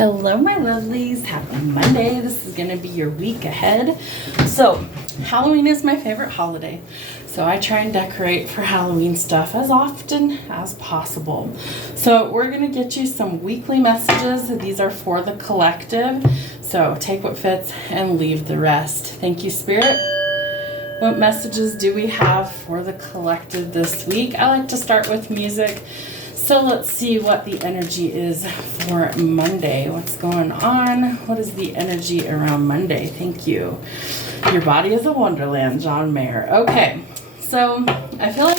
Hello, my lovelies. Happy Monday. This is going to be your week ahead. So, Halloween is my favorite holiday. So, I try and decorate for Halloween stuff as often as possible. So, we're going to get you some weekly messages. These are for the collective. So, take what fits and leave the rest. Thank you, Spirit. What messages do we have for the collective this week? I like to start with music. So let's see what the energy is for Monday. What's going on? What is the energy around Monday? Thank you. Your body is a wonderland, John Mayer. Okay, so I feel like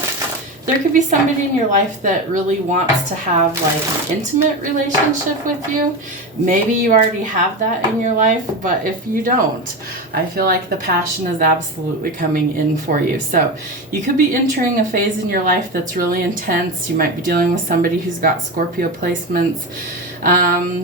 there could be somebody in your life that really wants to have like an intimate relationship with you. Maybe you already have that in your life, but if you don't, I feel like the passion is absolutely coming in for you. So you could be entering a phase in your life that's really intense. You might be dealing with somebody who's got Scorpio placements,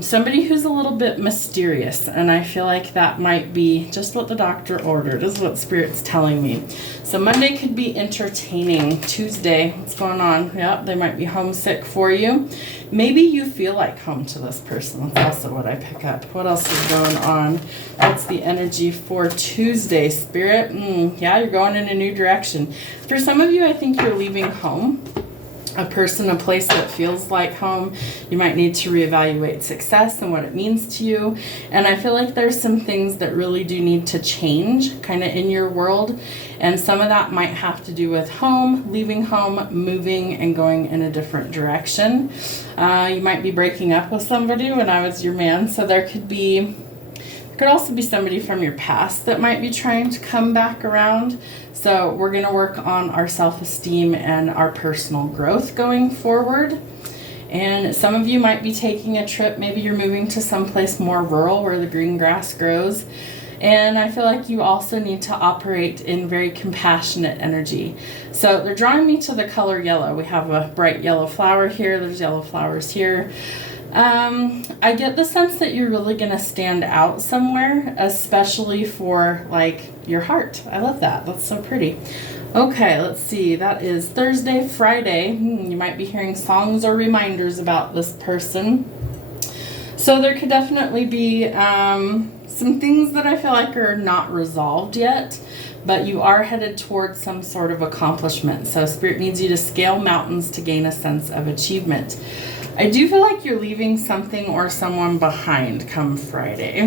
somebody who's a little bit mysterious, and I feel like that might be just what the doctor ordered, is what Spirit's telling me. So Monday could be entertaining. Tuesday, what's going on? Yeah, they might be homesick for you. Maybe you feel like home to this person. That's also what I pick up. What else is going on? What's the energy for Tuesday, Spirit? Yeah, you're going in a new direction. For some of you, I think you're leaving home. A person, a place that feels like home. You might need to reevaluate success and what it means to you. And I feel like there's some things that really do need to change kind of in your world. And some of that might have to do with home, leaving home, moving, and going in a different direction. You might be breaking up with somebody when I was your man. So there could also be somebody from your past that might be trying to come back around. So we're going to work on our self-esteem and our personal growth going forward. And some of you might be taking a trip. Maybe you're moving to someplace more rural where the green grass grows. And I feel like you also need to operate in very compassionate energy. So they're drawing me to the color yellow. We have a bright yellow flower here. There's yellow flowers here. I get the sense that you're really going to stand out somewhere, especially for like your heart. I love that. That's so pretty. Okay, let's see. That is Thursday, Friday. You might be hearing songs or reminders about this person. So there could definitely be some things that I feel like are not resolved yet, but you are headed towards some sort of accomplishment. So Spirit needs you to scale mountains to gain a sense of achievement. I do feel like you're leaving something or someone behind come Friday,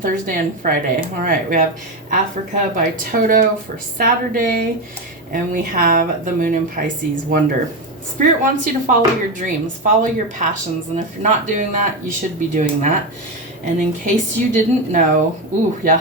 Thursday and Friday. All right, we have Africa by Toto for Saturday, and we have the Moon in Pisces, Wonder. Spirit wants you to follow your dreams, follow your passions, and if you're not doing that, you should be doing that. And in case you didn't know,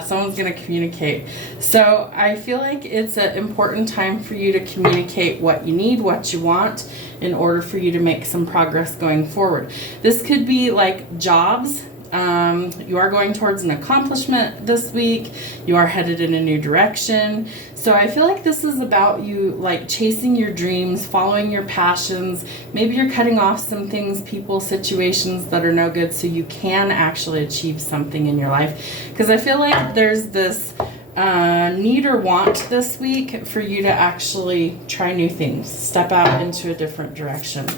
someone's going to communicate. So I feel like it's an important time for you to communicate what you need, what you want, in order for you to make some progress going forward. This could be like jobs. You are going towards an accomplishment this week. You are headed in a new direction. So I feel like this is about you like chasing your dreams, following your passions. Maybe you're cutting off some things, people, situations that are no good so you can actually achieve something in your life. Because I feel like there's this need or want this week for you to actually try new things, step out into a different direction.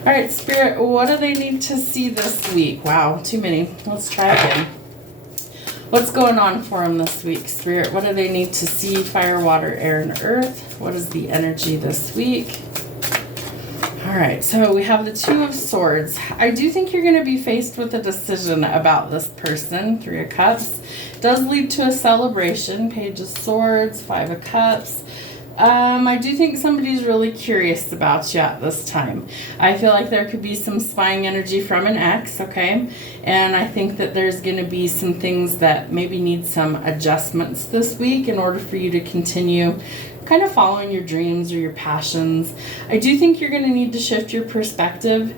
All right, Spirit, what do they need to see this week? Wow, too many. Let's try again. What's going on for them this week, Spirit? What do they need to see? Fire, water, air, and earth. What is the energy this week? All right, so we have the Two of Swords. I do think you're going to be faced with a decision about this person. Three of Cups. Does lead to a celebration. Page of Swords, Five of Cups. I do think somebody's really curious about you at this time. I feel like there could be some spying energy from an ex, okay? And I think that there's going to be some things that maybe need some adjustments this week in order for you to continue kind of following your dreams or your passions. I do think you're going to need to shift your perspective,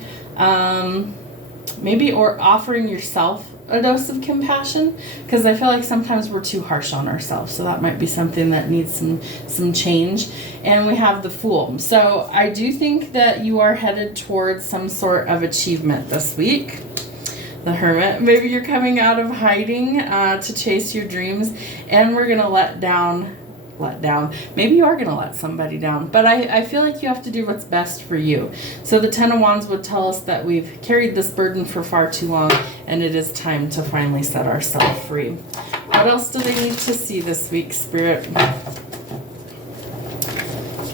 maybe, or offering yourself a dose of compassion, because I feel like sometimes we're too harsh on ourselves. So that might be something that needs some change. And we have the Fool. So I do think that you are headed towards some sort of achievement this week. The Hermit. Maybe you're coming out of hiding to chase your dreams, and we're going to let down let down. Maybe you are going to let somebody down, but I feel like you have to do what's best for you. So the Ten of Wands would tell us that we've carried this burden for far too long, and it is time to finally set ourselves free. What else do they need to see this week, Spirit?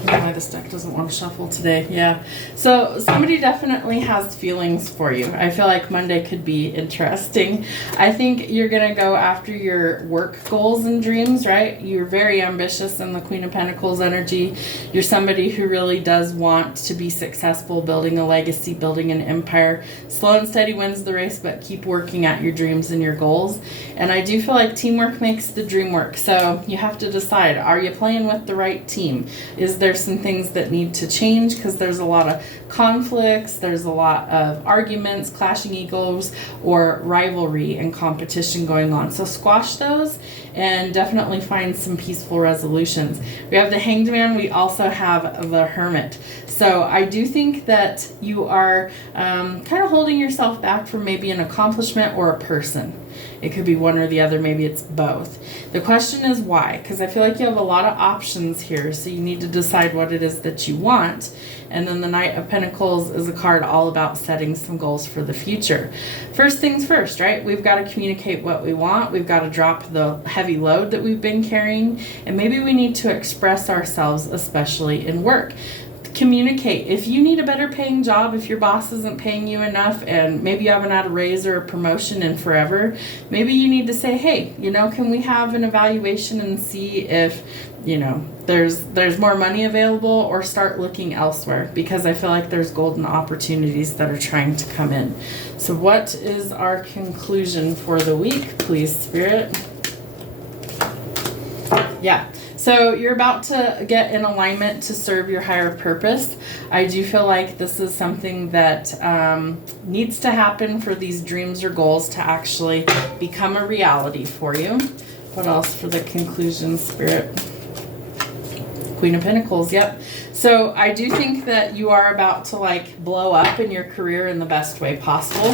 Why this deck doesn't want to shuffle today. Yeah. So somebody definitely has feelings for you. I feel like Monday could be interesting. I think you're going to go after your work goals and dreams, right? You're very ambitious in the Queen of Pentacles energy. You're somebody who really does want to be successful, building a legacy, building an empire. Slow and steady wins the race, but keep working at your dreams and your goals. And I do feel like teamwork makes the dream work. So you have to decide, are you playing with the right team? Is there some things that need to change? Because there's a lot of conflicts, there's a lot of arguments, clashing egos, or rivalry and competition going on. So squash those and definitely find some peaceful resolutions. We have the Hanged Man. We also have the Hermit. So I do think that you are kind of holding yourself back from maybe an accomplishment or a person. It could be one or the other. Maybe it's both. The question is why? Because I feel like you have a lot of options here. So you need to decide what it is that you want. And then the Knight of Pentacles is a card all about setting some goals for the future. First things first, right? We've got to communicate what we want. We've got to drop the heavy load that we've been carrying. And maybe we need to express ourselves, especially in work. Communicate. If you need a better paying job, if your boss isn't paying you enough and maybe you haven't had a raise or a promotion in forever, maybe you need to say, hey, can we have an evaluation and see if, there's more money available, or start looking elsewhere, because I feel like there's golden opportunities that are trying to come in. So what is our conclusion for the week, please, Spirit? Yeah. So you're about to get in alignment to serve your higher purpose. I do feel like this is something that needs to happen for these dreams or goals to actually become a reality for you. What else for the conclusion, Spirit? Queen of Pentacles, yep. So I do think that you are about to blow up in your career in the best way possible.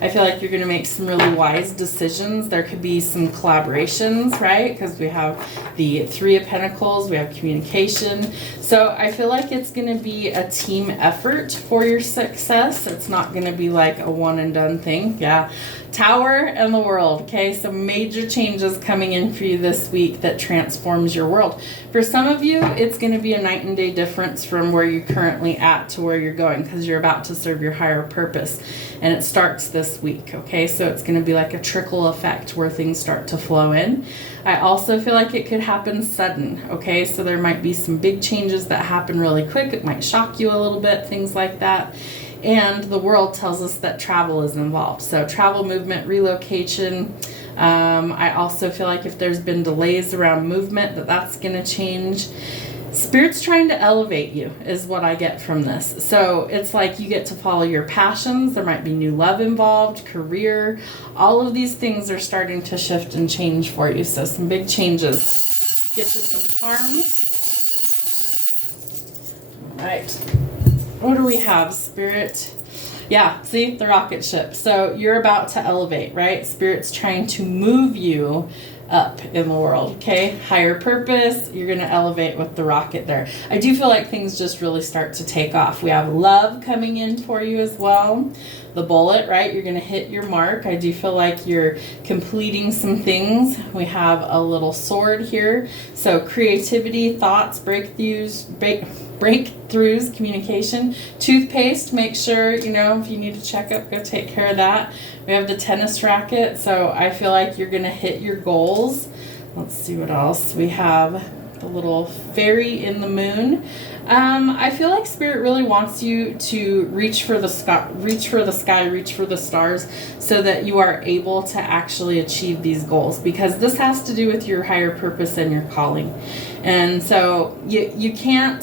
I feel like you're going to make some really wise decisions. There could be some collaborations, right? Because we have the Three of Pentacles, we have communication. So I feel like it's going to be a team effort for your success. It's not going to be like a one and done thing. Yeah. Tower and the World. Okay, so major changes coming in for you this week that transforms your world. For some of you, it's going to be a night and day difference from where you're currently at to where you're going, because you're about to serve your higher purpose, and it starts this week. Okay, so it's going to be like a trickle effect where things start to flow in. I also feel like it could happen sudden. Okay, so there might be some big changes that happen really quick. It might shock you a little bit, things like that. And the World tells us that travel is involved. So travel, movement, relocation. I also feel like if there's been delays around movement, that's going to change. Spirit's trying to elevate you is what I get from this. So it's like you get to follow your passions. There might be new love involved, career. All of these things are starting to shift and change for you. So some big changes. Get you some charms. All right. What do we have, Spirit? Yeah, see, the rocket ship. So you're about to elevate, right? Spirit's trying to move you up in the world, okay? Higher purpose, you're going to elevate with the rocket there. I do feel like things just really start to take off. We have love coming in for you as well. The bullet, right? You're going to hit your mark. I do feel like you're completing some things. We have a little sword here. So creativity, thoughts, breakthroughs, communication. Toothpaste, make sure, if you need to check up, go take care of that. We have the tennis racket. So I feel like you're going to hit your goals. Let's see what else. We have the little fairy in the moon. I feel like Spirit really wants you to reach for the sky, reach for the stars, so that you are able to actually achieve these goals, because this has to do with your higher purpose and your calling. And so you can't,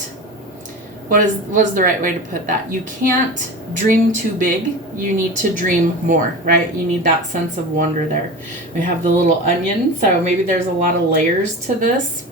what is the right way to put that? You can't dream too big. You need to dream more, right? You need that sense of wonder there. We have the little onion, so maybe there's a lot of layers to this.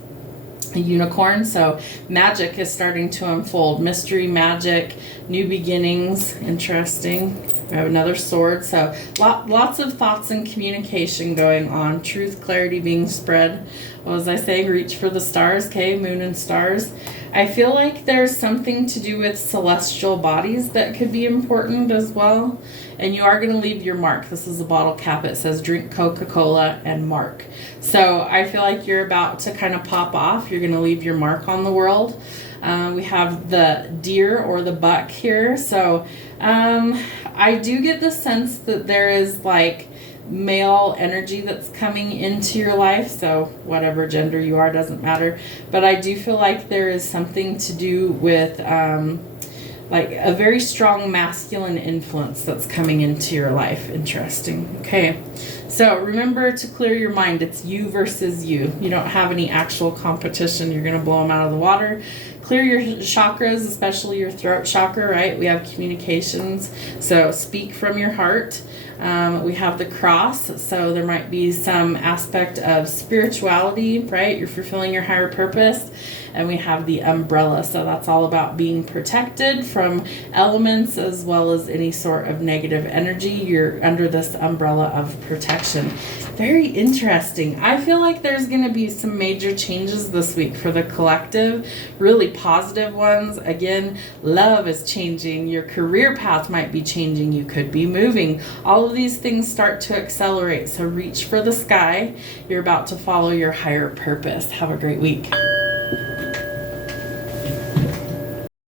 a unicorn. So magic is starting to unfold. Mystery, magic, new beginnings. Interesting. We have another sword. So lots of thoughts and communication going on. Truth, clarity being spread. What was I saying? Reach for the stars. Okay, moon and stars. I feel like there's something to do with celestial bodies that could be important as well. And you are going to leave your mark. This is a bottle cap. It says drink Coca-Cola and mark. So I feel like you're about to kind of pop off. You're going to leave your mark on the world. We have the deer or the buck here. So I do get the sense that there is like male energy that's coming into your life. So whatever gender you are, doesn't matter. But I do feel like there is something to do with like a very strong masculine influence that's coming into your life. Interesting. Okay. So remember to clear your mind. It's you versus you. You don't have any actual competition. You're going to blow them out of the water. Clear your chakras, especially your throat chakra, right? We have communications. So speak from your heart. We have the cross. So there might be some aspect of spirituality, right? You're fulfilling your higher purpose. And we have the umbrella. So that's all about being protected from elements as well as any sort of negative energy. You're under this umbrella of protection. Very interesting. I feel like there's going to be some major changes this week for the collective, really positive ones. Again, love is changing. Your career path might be changing. You could be moving. All of these things start to accelerate. So reach for the sky. You're about to follow your higher purpose. Have a great week.